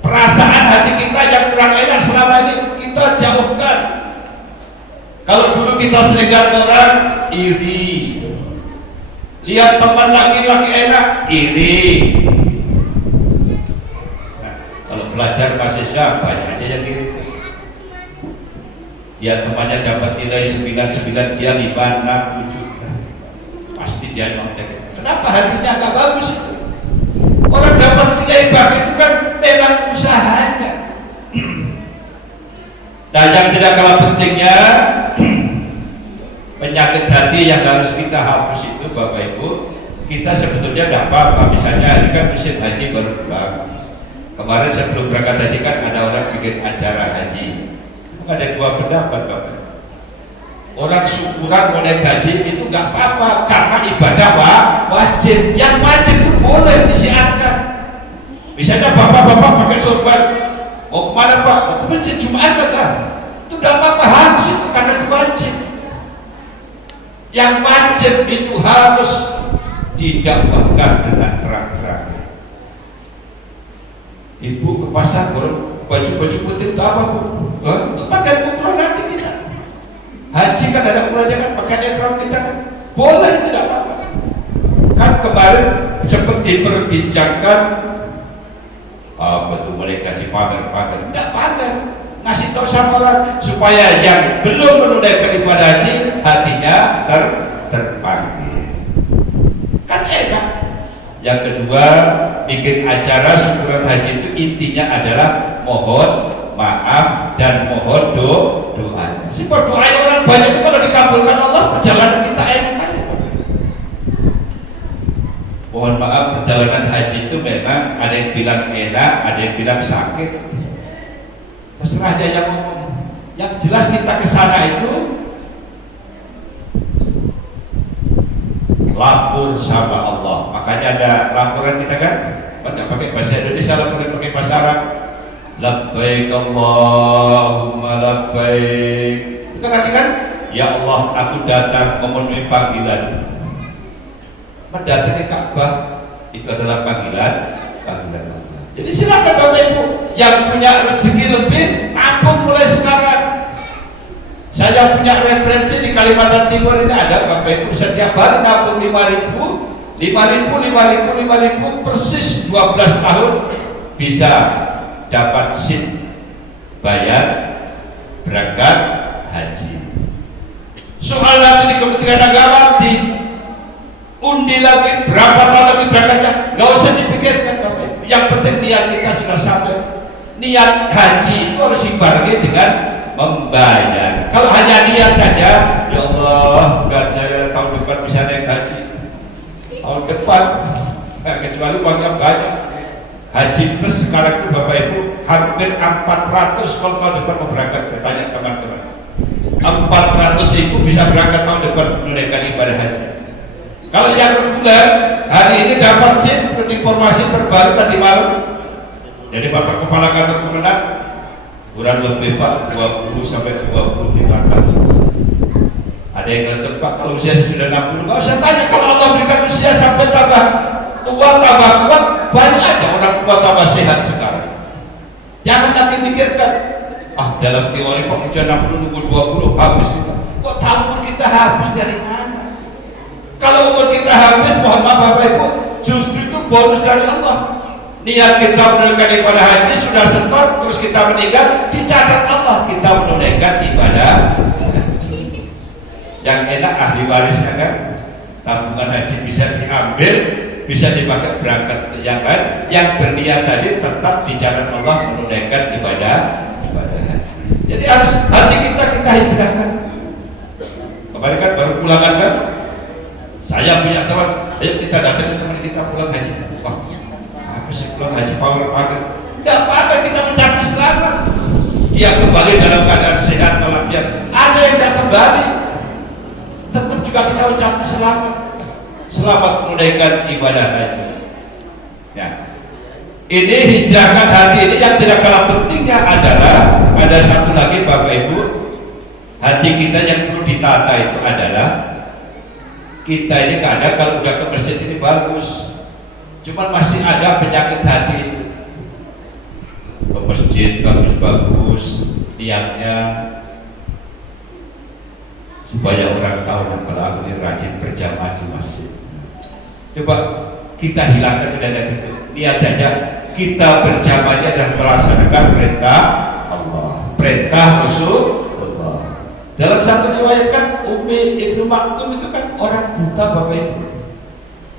perasaan hati kita yang kurang enak selama ini kita jauhkan. Kalau dulu kita sering lihat orang iri, lihat teman laki-laki enak iri. Nah, kalau belajar mahasiswa banyak aja yang iri. Lihat temannya dapat nilai 99, dia 5, 6, 7, pasti dia nyontek. Kenapa hatinya agak bagus itu? Orang dapat nilai bagus itu kan memang usahanya. Nah, yang tidak kalah pentingnya penyakit hati yang harus kita hapus itu Bapak Ibu, kita sebetulnya tidak apa-apa. Misalnya ini kan musim haji baru pulang. Kemarin sebelum berangkat haji kan ada orang bikin acara haji. Ada dua pendapat Bapak. Orang syukuran mau naik haji itu nggak apa-apa karena ibadah wajib. Yang wajib itu boleh disiarkan. Misalnya bapak-bapak pakai sorban, mau kemana Pak? Mau ke masjid Jumatan lah. Itu nggak apa-apa, harus itu karena itu wajib. Yang wajib itu harus didakwahkan dengan terang-terang. Ibu ke pasar baju-baju putih itu apa Bu? Untuk pakai umroh nanti kita. Haji kan ada umrohnya kan, pakai ihram kita kan. Boleh, tidak apa-apa. Kan kemarin sempat diperbincangkan betul mereka haji pamer. Tidak pamer, ngasih tahu sama orang supaya yang belum menunaikan ibadah haji hatinya terpanggil. Kan enak. Yang kedua, bikin acara syukuran haji itu intinya adalah mohon maaf dan mohon doa. Sebab doa orang banyak itu kalau dikabulkan Allah, perjalanan kita enak aja. Mohon maaf, perjalanan haji itu memang ada yang bilang enak, ada yang bilang sakit. Terserah aja yang ngomong. Yang jelas kita ke sana itu lapor sama Allah. Makanya ada laporan kita kan, nggak pakai bahasa Indonesia, laporan pakai bahasa Arab. Labbaik Allahumma labbaik. Itu kan artinya kan, ya Allah aku datang memenuhi panggilan. Mendatangi Ka'bah itu adalah panggilan Allah. Jadi silakan Bapak Ibu yang punya rezeki lebih, nabung mulai sekarang. Saya punya referensi di Kalimantan Timur ini ada Bapak Ibu setiap hari nabung 5.000 persis 12 tahun bisa dapat SIM bayar berangkat haji. Soal nanti di Kementerian Agama diundi lagi berapa tahun lagi berangkatnya, nggak usah dipikirkan Bapak Ibu. Yang penting niat kita sudah sampai. Niat haji itu harus dibarengi dengan membayar. Kalau hanya niat saja, ya Allah, saya tahun depan bisa naik haji. Tahun depan, kecuali uangnya banyak. Haji plus sekarang itu Bapak Ibu hampir 400 kalau tahun depan mau berangkat. Saya tanya teman-teman, 400.000 bisa berangkat tahun depan menunaikan ibadah haji. Kalau yang reguler hari ini dapat sih informasi terbaru tadi malam dari Bapak Kepala Kantor Kemenang, kurang lebih Pak 20 sampai 25 tahun. Ada yang ngetek Pak kalau usia sudah 60, nggak usah tanya. Kalau Allah berikan usia sampai tambah tua tambah kuat, banyak aja orang tua tambah sehat sekarang. Jangan lagi mikirkan dalam teori Pak usia 60 nunggu 20 habis kita. Kok tahu umur kita habis dari mana? Kalau umur kita habis, mohon maaf Bapak Ibu, justru itu bonus dari Allah. Niat kita menunaikan ibadah haji sudah setor, terus kita meninggal, dicatat Allah kita menunaikan ibadah haji. Yang enak ahli warisnya kan, tabungan haji bisa diambil, bisa dipakai berangkat yang lain. Yang berniat tadi tetap dicatat Allah menunaikan ibadah haji. Jadi harus hati kita hijrahkan. Kemarin kan baru pulangan kan, saya punya teman, ayo kita datang ke teman kita pulang haji. Wah, pulang haji power. Tidak apa-apa, kita mencapai selamat. Dia kembali dalam keadaan sehat walafiat. Ada yang tidak kembali, tetap juga kita ucapkan selamat. Selamat menunaikan ibadah haji. Ya, Ini hijrahkan hati ini yang tidak kalah pentingnya adalah ada satu lagi Bapak Ibu, hati kita yang perlu ditata itu adalah kita ini kadang kalau udah ke masjid ini bagus, cuman masih ada penyakit hati itu. Ke masjid bagus-bagus niatnya supaya orang tahu kalau aku ini rajin berjamaah di masjid. Coba kita hilangkan sudah itu. Niat saja kita berjamaahnya dan melaksanakan perintah Allah, perintah Rasulullah. Dalam satu riwayat kan Ummi Ibnu Maktum itu kan orang buta Bapak Ibu.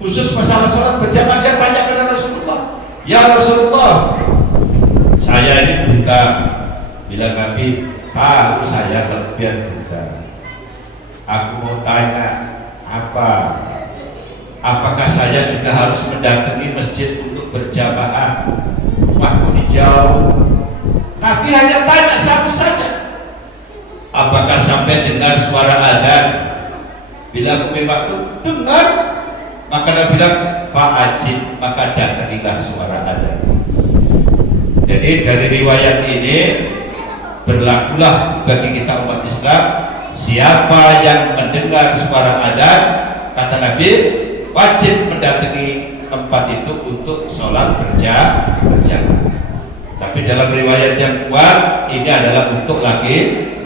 Khusus masalah sholat berjamaah dia tanya kepada Rasulullah, ya Rasulullah, saya ini buta. Bilang Nabi, tahu saya kelebihan buta. Aku mau tanya apakah saya juga harus mendatangi masjid untuk berjamaah? Rumahku di jauh. Nabi hanya tanya satu saja, apakah sampai dengar suara adzan? Bila Ummi Maktum dengar, maka Nabi bilang fa'ajib, maka datangilah suara adzan. Jadi dari riwayat ini berlakulah bagi kita umat Islam, siapa yang mendengar suara adzan, kata Nabi, wajib mendatangi tempat itu untuk sholat berjamaah. Tapi dalam riwayat yang kuat ini adalah untuk laki-laki.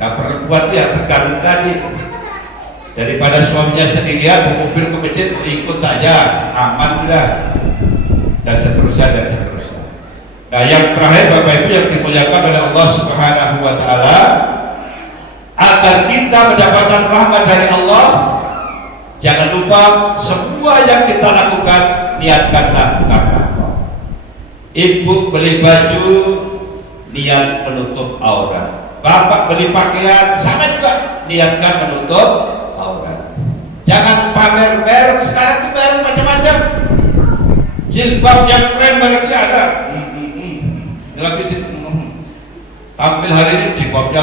Nah perempuan itu yang terkandung tadi, daripada suaminya sendirian mobil ke masjid ikut aja, aman sudah, dan seterusnya. Nah yang terakhir Bapak Ibu yang dimuliakan oleh Allah Subhanahu wa Ta'ala, agar kita mendapatkan rahmat dari Allah, jangan lupa semua yang kita lakukan niatkanlah karena Allah. Ibu beli baju, niat menutup aurat. Bapak beli pakaian, sama juga niatkan menutup aurat. Jangan pamer merek, sekarang tuh merek macam-macam. Jilbab yang keren mereknya ada. Lagi tampil hari ini jilbabnya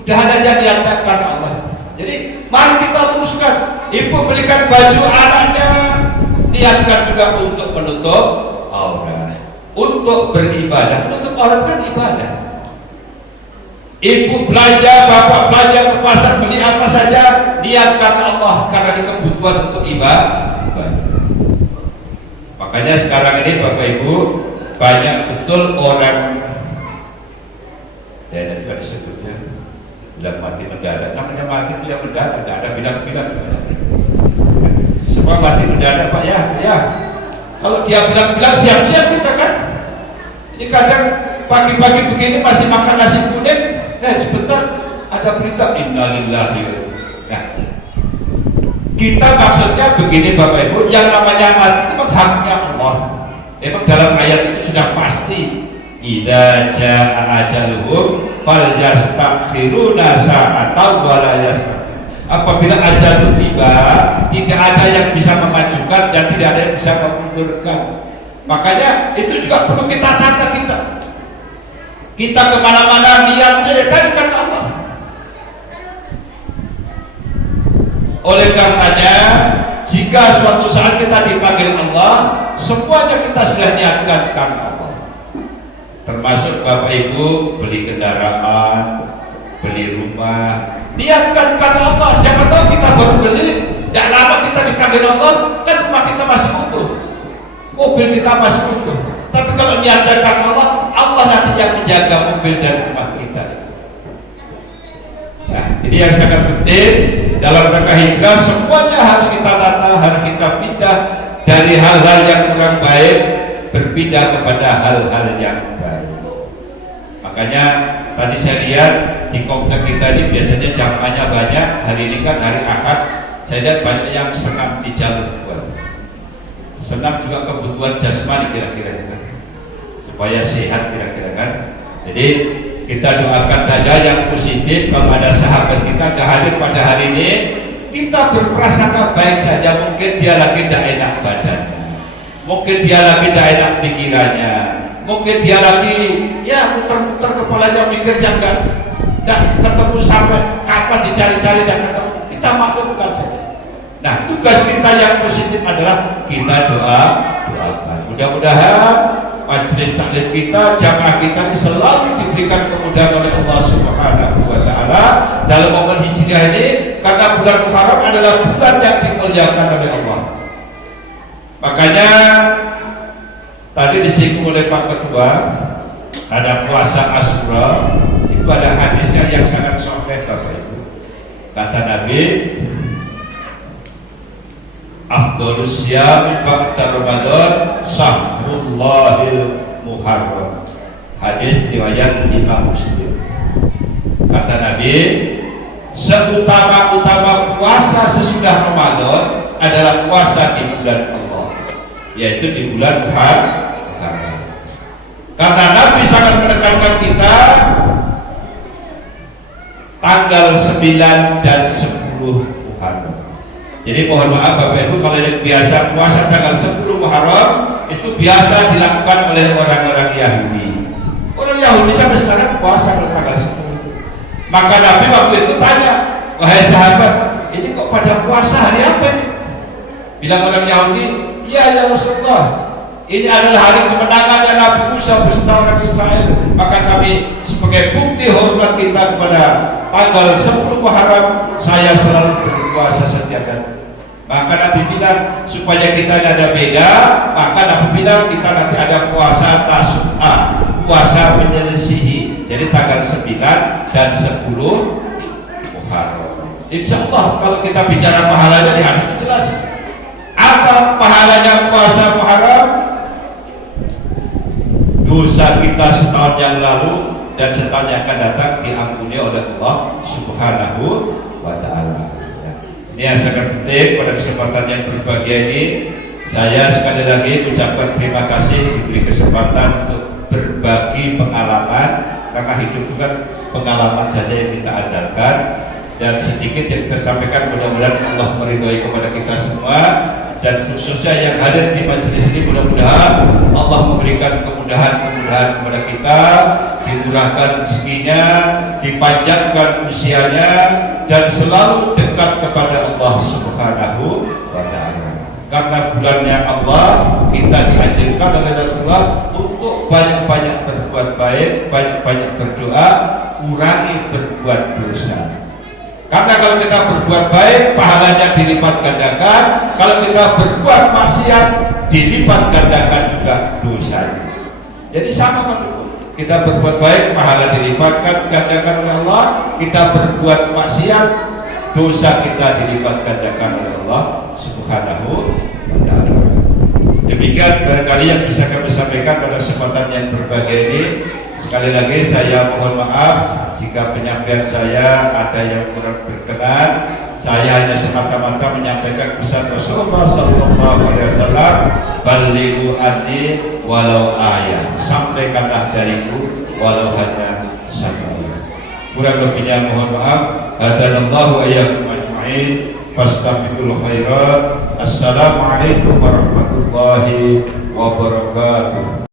udah ada aja niatkan Allah. Jadi mari kita luruskan. Ibu belikan baju anaknya, niatkan juga untuk menutup aurat, untuk beribadah. Menutup aurat kan ibadah. Ibu belanja, bapak belanja ke pasar beli apa saja, niatkan Allah karena ini kebutuhan untuk ibadah. Makanya sekarang ini Bapak Ibu banyak betul orang, dan tadi sebutnya bilang mati mendadak. Namanya mati itu yang mendadak, tidak ada bilang-bilang. Semua mati mendadak Pak ya. Kalau dia bilang-bilang siap-siap kita kan. Ini kadang pagi-pagi begini masih makan nasi kuning, sebentar ada berita innalillahi. Nah, kita maksudnya begini Bapak Ibu, yang namanya mati itu haknya Allah. Memang dalam ayat itu sudah pasti, idza jaa ajaluhum falyastaghfiruna sa'atan wa la yastaghfirun. Apabila ajal tiba, tidak ada yang bisa memajukan dan tidak ada yang bisa memundurkan. Makanya itu juga perlu kita tata kita kemana-mana niatnya kan Allah. Oleh karenanya, jika suatu saat kita dipanggil Allah, semuanya kita sudah niatkan karena Allah. Termasuk Bapak Ibu beli kendaraan, beli rumah, niatkan karena Allah. Siapa tahu kita baru beli, tidak lama kita dipanggil Allah, kan rumah kita masih utuh, mobil kita masih utuh. Tapi kalau niatkan karena Allah, Allah nanti yang menjaga mobil dan rumah kita. Nah, ini yang sangat penting dalam rangka hijrah. Semuanya harus kita tata, harus kita pindah dari hal-hal yang kurang baik, berpindah kepada hal-hal yang baik. Makanya tadi saya lihat di komplek kita ini biasanya jamaahnya banyak. Hari ini kan hari Ahad, saya lihat banyak yang senam di jalur buat. Senam juga kebutuhan jasmani kira-kira juga, supaya sehat kira-kira kan. Jadi kita doakan saja yang positif. Kalau ada sahabat kita tidak hadir pada hari ini, kita berprasangka baik saja. Mungkin dia lagi tidak enak badannya, mungkin dia lagi tidak enak pikirannya, mungkin dia lagi ya muter-muter kepalanya mikirnya enggak ketemu sampai kapan dicari-cari dan ketemu. Kita maklumkan saja. Nah, tugas kita yang positif adalah kita doa doakan. Mudah-mudahan majelis taklim kita, jamaah kita ini selalu diberikan kemudahan oleh Allah Subhanahu wa Ta'ala dalam momen hijriah ini, karena bulan Muharram adalah bulan yang dimuliakan oleh Allah. Makanya tadi disinggung oleh Pak Ketua, ada puasa Asyura, itu ada hadisnya yang sangat sahih Bapak Ibu. Kata Nabi, afdhalus syiyam ba'da Ramadan syahrullahil muharram. Hadis riwayat Imam Muslim. Kata Nabi, seutama-utama puasa sesudah Ramadan adalah puasa di bulan Allah, yaitu di bulan Muharram. Karena Nabi sangat menekankan kita tanggal 9 dan 10 Muharram. Jadi mohon maaf Bapak Ibu, kalau yang biasa puasa tanggal 10 Muharram itu biasa dilakukan oleh orang-orang Yahudi. Orang Yahudi sampai sekarang puasa tanggal 10. Maka Nabi waktu itu tanya, wahai sahabat, ini kok pada puasa hari apa ini? Bilang orang Yahudi, iya ya Rasulullah, ini adalah hari kemenangannya Nabi Musa beserta orang Israel. Maka kami sebagai bukti hormat kita kepada tanggal 10 Muharram, saya selalu berpuasa setiap hari. Maka Nabi bilang supaya kita ada beda, maka Nabi bilang kita nanti ada puasa Tasu'a, puasa menyelisihi. Jadi tanggal 9 dan 10 Muharram. Insya Allah kalau kita bicara pahalanya di hadis itu jelas. Apa pahalanya puasa Muharram? Dosa kita setahun yang lalu dan setahun yang akan datang diampuni oleh Allah Subhanahu wa Ta'ala. Ini yang sangat penting. Pada kesempatan yang berbahagia ini, saya sekali lagi ucapkan terima kasih diberi kesempatan untuk berbagi pengalaman, karena hidup itu kan pengalaman saja yang kita andalkan, dan sedikit yang kita sampaikan mudah-mudahan Allah meridhai kepada kita semua, dan khususnya yang hadir di majelis ini mudah-mudahan Allah memberikan kemudahan-kemudahan kepada kita, dimurahkan rezekinya, dipanjangkan usianya, dan selalu dekat kepada Allah Subhanahu wa Ta'ala. Karena bulannya Allah, kita dianjurkan oleh Rasulullah untuk banyak-banyak berbuat baik, banyak-banyak berdoa, kurangi berbuat dosa. Karena kalau kita berbuat baik, pahalanya dilipat gandakan. Kalau kita berbuat maksiat, dilipat gandakan juga dosanya. Jadi sama Pak. Kita berbuat baik, pahala dilipatkan gandakan oleh Allah. Kita berbuat maksiat, dosa kita dilipat gandakan oleh Allah Subhanahu wa Ta'ala. Demikian barangkali yang bisa kami sampaikan pada kesempatan yang berbahagia ini. Sekali lagi saya mohon maaf jika penyampaian saya ada yang kurang berkenan. Saya hanya semata-mata menyampaikan pesan Rasulullah SAW, balighu anni walau ayat, sampaikanlah dariku walau hanya satu ayat. Kurang lebihnya mohon maaf. Hadanallahu wa iyyakum ajma'in. Fastabiqul khairat. Assalamualaikum warahmatullahi wabarakatuh.